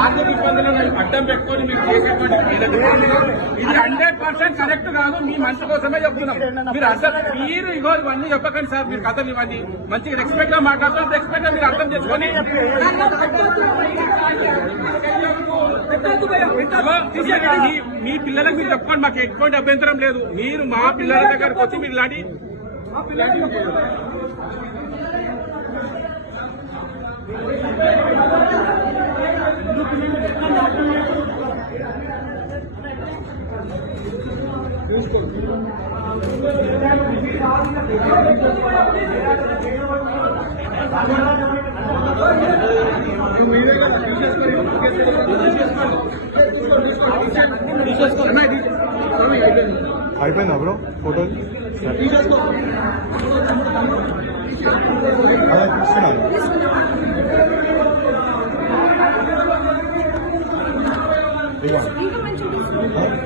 ఆర్థిక ఇబ్బందులను అడ్డం పెట్టుకొని మీరు చేసేటువంటి ఇది 100% కరెక్ట్ కాదు. మీ మంచి కోసమే చెప్తున్నాం. మీరు అర్థం మీరు ఇగో ఇవన్నీ చెప్పకండి సార్. మీరు కథలు ఇవన్నీ మంచిగా రెస్పెక్ట్ గా మాట్లాడుతున్నారు. రెస్పెక్ట్ గా మీరు అర్థం చేసుకొని మీ పిల్లలకు మీరు చెప్పుకోండి. మాకు ఎటువంటి అభ్యంతరం లేదు. మీరు మా పిల్లల దగ్గరకు వచ్చి మీరు ఇలాంటి అయిపోయిందా బ్రో ఫోటో అదే తీస్తున్నాను.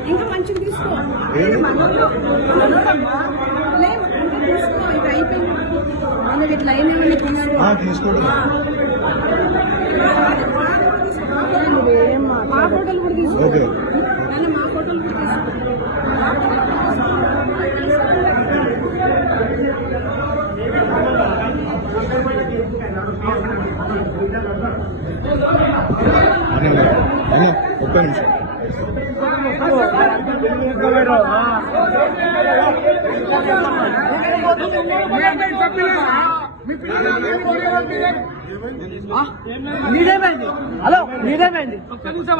ఇంకా మంచిగా తీసుకో తీసుకో ఇది అయిపోయింది. ఇట్లా అయినా తీసుకుంటున్నా మా ఫోటోలు కూడా తీసుకో. మా ఫోటోలు కూడా తీసుకో. ఒక్క నిమిషం మీరేమైంది? హలో మీరేమైంది? ఒక్క నిమిషం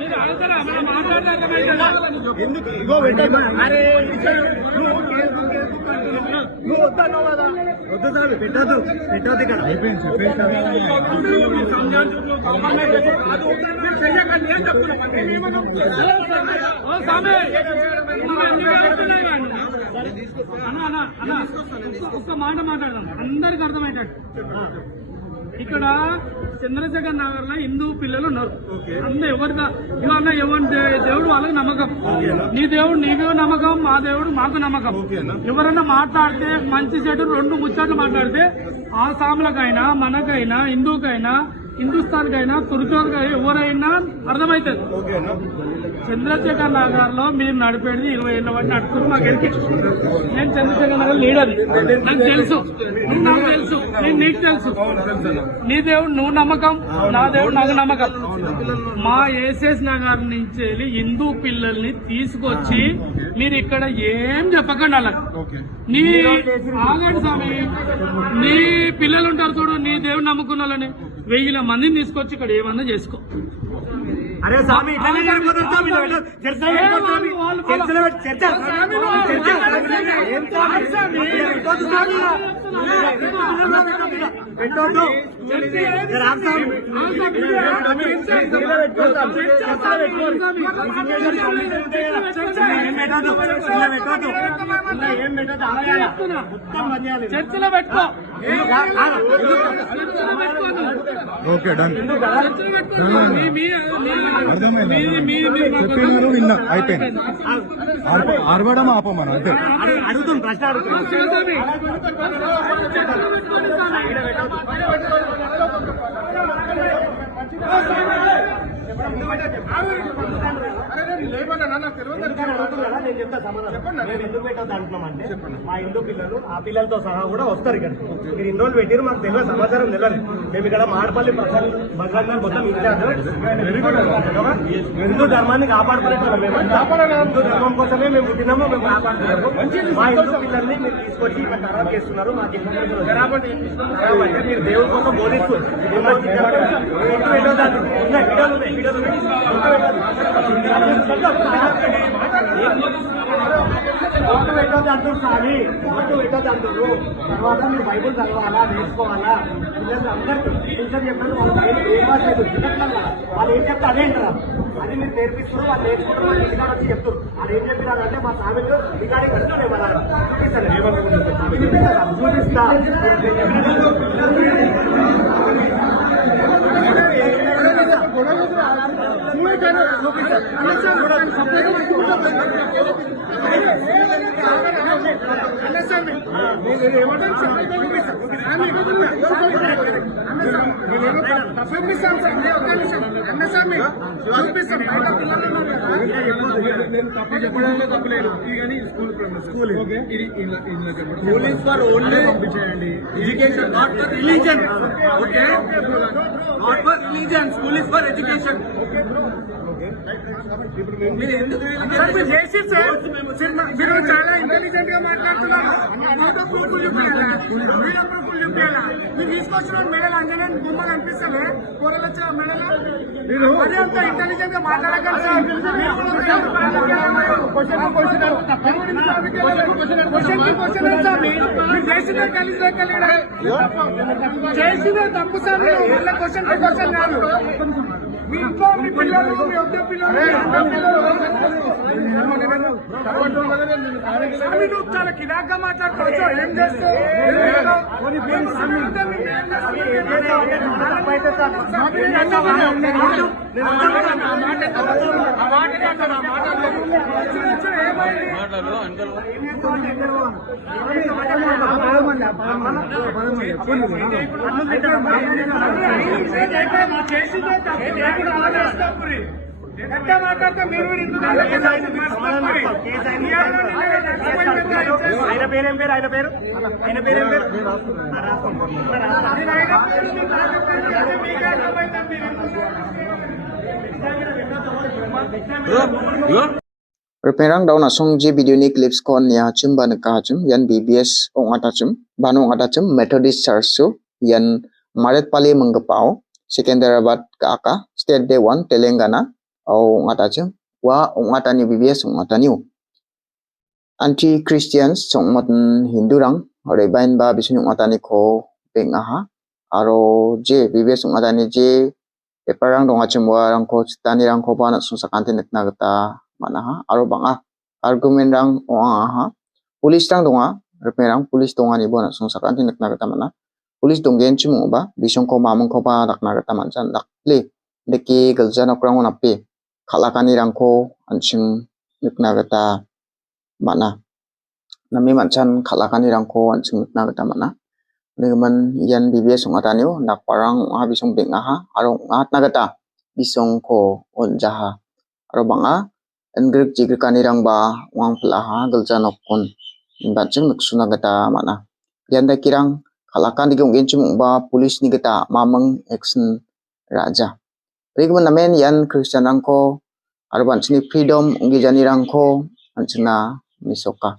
మీరు ఆగుతారా? మనం మాట్లాడలేదు. ఎందుకు ఇగో అరే నువ్వు వద్దన్నావు కదా. వద్దు సార్ పెట్టద్దు పెట్టద్దు ఇక్కడ అయిపోయింది ఒక్క మాట మాట్లాడదాం అందరికి అర్థమయ్యేటట్టు. ఇక్కడ చంద్రశేఖర్ నగర్ లో హిందూ పిల్లలు ఉన్నారు. అందరూ ఎవరిగా ఇవాళ ఎవరి దేవుడు వాళ్ళకి నమ్మకం. నీ దేవుడు నీకు నమ్మకం, మా దేవుడు మాకు నమ్మకం. ఎవరైనా మాట్లాడితే మంచి చెడు రెండు ముచ్చట్లు మాట్లాడితే ఆ సాములకైనా మనకైనా హిందూకైనా హిందుస్థాన్కైనా తుర్కోకైనా ఎవరైనా అర్థమవుతుంది. చంద్రశేఖర్ నగర్ లో మీరు నడిపేది 20 ఏళ్ళ వాటి నడుపుతూ మాకు ఎరికే. నేను చంద్రశేఖర్ నగర్ లీడర్, నాకు తెలుసు, నాకు తెలుసు, నీకు తెలుసు. నీ దేవుడు నువ్వు నమ్మకం, నా దేవుడు నాకు నమ్మకం. మా ఏసెస్ నగర్ నుంచి వెళ్ళి హిందూ పిల్లల్ని తీసుకొచ్చి మీరు ఇక్కడ ఏం చెప్పకండి. అలా నీ ఆగండి స్వామి, నీ పిల్లలు ఉంటారు చూడు, నీ దేవుడు నమ్ముకున్న వాళ్ళని 1000 మందిని తీసుకొచ్చి ఇక్కడ ఏమన్నా చేసుకో. అరే స్వామి ఇట్లనే జరిగిపోతుంది స్వామి. పెట్టొద్దు చర్చలో పెట్టుకో. ఓకే డన్ చెప్పినాను నిన్న అయిపోయింది. ఆర్వడం ఆపమను అంతే. అడుగుతుంది ప్రశ్న అడుగుతుంది. నేను చెప్తా సమాధానం. మేము ఎందుకు పెట్టద్దు అంటున్నామంటే మా హిందూ పిల్లలు ఆ పిల్లలతో సహా కూడా వస్తారు ఇక్కడ. మీరు ఇన్ని రోజులు పెట్టారు, మాకు తెలియదు, సమాచారం తెలియదు. మేము ఇక్కడ మాడపల్లి భద్రంగా మొత్తం హిందూ ధర్మాన్ని కాపాడుకునేట్టున్నాం. మేము హిందూ ధర్మం కోసమే మేము పుట్టినాము, మేము కాపాడుతున్నాము. మా హిందూ పిల్లల్ని మీరు తీసుకొచ్చి ఇక్కడ ఖరాబ్ చేస్తున్నారు. మాకు అంటే మీరు దేవుడి కోసం బోధిస్తూ ఓటు పెట్టద్దు అంటారు స్వామి, ఓటు పెట్టద్దు అంటారు. తర్వాత మీరు బైబుల్ చదవాలా, నేర్చుకోవాలా. పిల్లలు అందరికీ టీచర్ చెప్పారు, వాళ్ళ బైబుల్ ఏ భాష వాళ్ళు ఏం చెప్తే అదే అంటారా. అది మీరు నేర్పిస్తారు వాళ్ళు నేర్చుకుంటారు వాళ్ళు ఇంటికాడ వచ్చి చెప్తారు అది ఏం చెప్పినారంటే మా ఫ్యామిలీలో రికార్డింగ్ వస్తుంది చూపిస్తా School is for only education, not for religion. Okay? Not for religion. School is for education. మీరు ఎందుకు మీరు చాలా ఇంటెలిజెంట్ గా మాట్లాడుతున్నారు మీరు తీసుకొచ్చిన మెడల్ అంజనే బొమ్మలు అనిపిస్తలే కూరలు వచ్చిన మెడల్ మరి అంత ఇంటెలిజెంట్ గా మాట్లాడగలరు చేసిన కలిసి చేసిన తప్పు సార్ మళ్ళీ క్వశ్చన్ క్వశ్చన్ కాదు మీ ఇంట్లో మీ పిల్లలు మీ వద్ద పిల్లలు నువ్వు చాలా కిరాక్గా మాట్లాడుకోవచ్చు ఏం చేస్తావు ఎట్లా మాట్లాడతా మీరు ఆయన పేరేం పేరు ఆయన పేరు ఆయన పేరేం పేరు Reperang daw na song G video ni clips kon ya chum ban ka chum yan BBS ong ata chum banu ong ata chum Methodist Church su yan Maret Pali Manggapao Secunderabad ka aka State Day 1 Telangana ong ata chum wa ong ata ni BBS ong ata niu anti Christians song mat Hindurang ore bain ba bisun ong ata ni ko peng aha aro je BBS ong ata ni je Reperang dong achum wa rang ko tani rang ko ba na sung sakantin na gata mana ha aro banga argument rang ha police rang donga reperang police donga ni bona sung sakan tin nakna gata mana police donggen chimu ba bisong ko mamong ko ba nakna gata manjan nakle deki galjan okrang nape khalakani rang ko anching nakna gata mana nami manchan khalakani rang ko anching nakna gata mana leman yan BBS sung ataniu nakparang ha bisong beng ha aro ngat nagata bisong ko onjaha aro banga Engrek jika kanirang ba wang pelaha gelja nokon baceng naksuna gata mana yanda kirang kalakan digong gencum ba polis ni gata mamang action raja rigman namen yan Christian rangko arban sini freedom ungi jani rangko ancina misoka